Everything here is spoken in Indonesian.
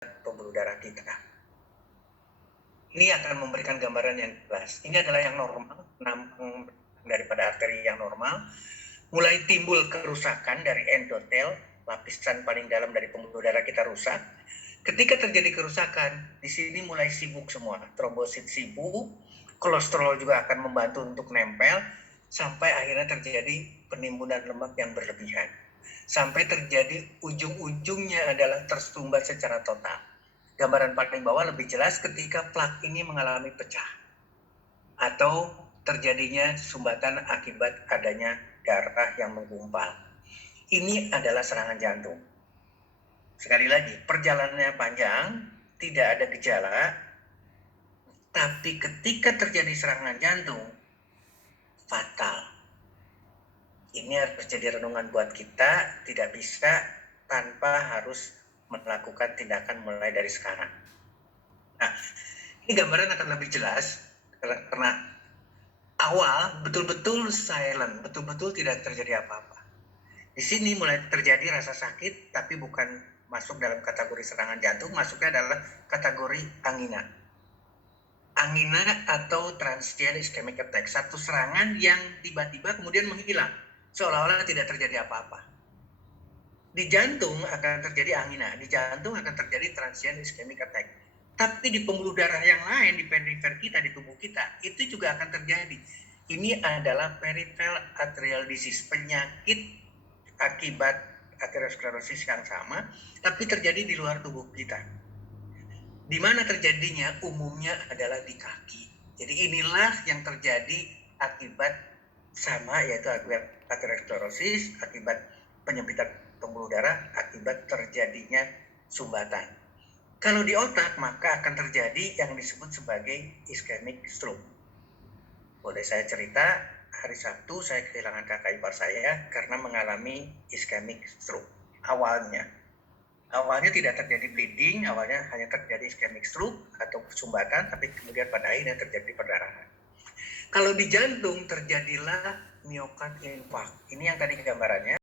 pembuluh darah kita. Ini akan memberikan gambaran yang jelas. Ini adalah yang normal, penampung daripada arteri yang normal. Mulai timbul kerusakan dari endotel, lapisan paling dalam dari pembuluh darah kita rusak. Ketika terjadi kerusakan, di sini mulai sibuk semua. Trombosit sibuk, kolesterol juga akan membantu untuk nempel, sampai akhirnya terjadi penimbunan lemak yang berlebihan. Sampai terjadi ujung-ujungnya adalah tersumbat secara total. Gambaran paling bawah lebih jelas ketika plak ini mengalami pecah atau terjadinya sumbatan akibat adanya darah yang menggumpal. Ini adalah serangan jantung. Sekali lagi, perjalanannya panjang, tidak ada gejala, tapi ketika terjadi serangan jantung, fatal. Ini harus jadi renungan buat kita, tidak bisa tanpa harus melakukan tindakan mulai dari sekarang. Nah, ini gambaran akan lebih jelas karena awal betul-betul silent, betul-betul tidak terjadi apa-apa. Di sini mulai terjadi rasa sakit, tapi bukan masuk dalam kategori serangan jantung, masuknya adalah kategori angina. Angina atau transient ischemic attack, satu serangan yang tiba-tiba kemudian menghilang, seolah-olah tidak terjadi apa-apa. Di jantung akan terjadi angina, di jantung akan terjadi transient ischemic attack. Tapi di pembuluh darah yang lain, di perifer kita, di tubuh kita, itu juga akan terjadi. Ini adalah peripheral arterial disease, penyakit akibat aterosklerosis yang sama, tapi terjadi di luar tubuh kita. Di mana terjadinya umumnya adalah di kaki. Jadi inilah yang terjadi akibat sama, yaitu akibat aterosklerosis, akibat penyempitan pembuluh darah, akibat terjadinya sumbatan. Kalau di otak, maka akan terjadi yang disebut sebagai ischemic stroke. Boleh saya cerita, hari Sabtu saya kehilangan kakak ipar saya karena mengalami ischemic stroke. Awalnya tidak terjadi bleeding, awalnya hanya terjadi ischemic stroke atau sumbatan, tapi kemudian pada akhirnya terjadi perdarahan. Kalau di jantung terjadilah myocard infarct. Ini yang tadi gambarannya.